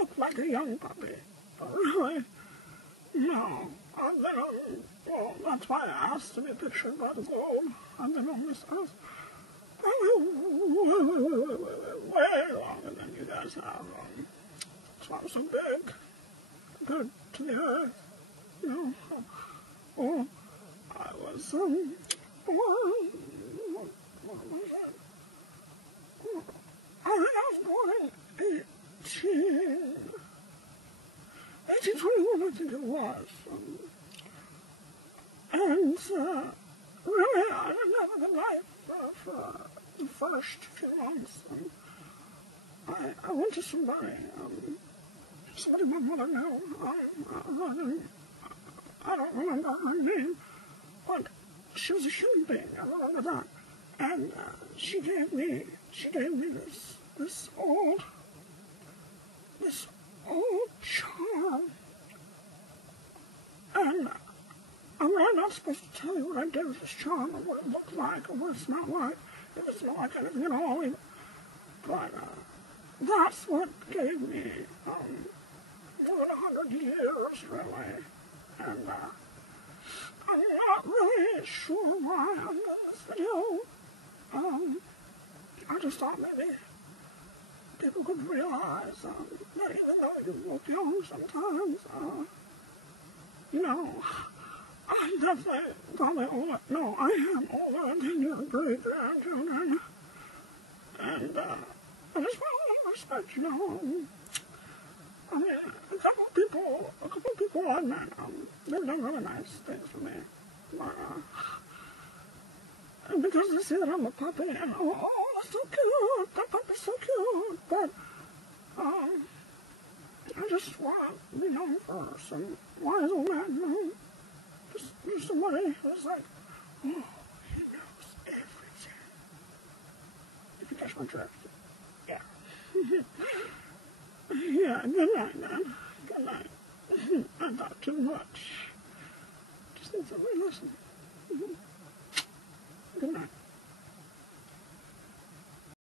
look like a young puppy, but really, no. I've been on, well, that's why I asked to be pictured by the globe. I've been on this earth way longer than you guys have. That's why I'm so big compared to the earth, you know. Well, I was, what was it? I think I was born in 1821, I think it was. And, really, I didn't have a good life for the first few months. I went to somebody my mother knew. I don't remember her name, but she was a human being, I remember that. And she gave me this old charm. And I'm really not supposed to tell you what I did with this charm, or what it looked like, or what it smelled like. It doesn't smell like anything at all, either. But that's what gave me more than 100 years, really. And I'm not really sure why I'm in this video. I just thought maybe people could realize that even though you look young sometimes, you know, I'm definitely probably older. No, I am older than your great-grandchildren. And I just want to respect, you know. I mean, a couple of people I met, they've done really nice things for me. But, and because they see that I'm a puppy, and oh, that's so cute, that puppy's so cute, but, I just want to be known for some wise old man, you know, just somebody who's like, oh, he knows everything. If you catch my drift. Yeah. Yeah, good night, man. Good night. I thought too much. Just need to re-listen. Good night.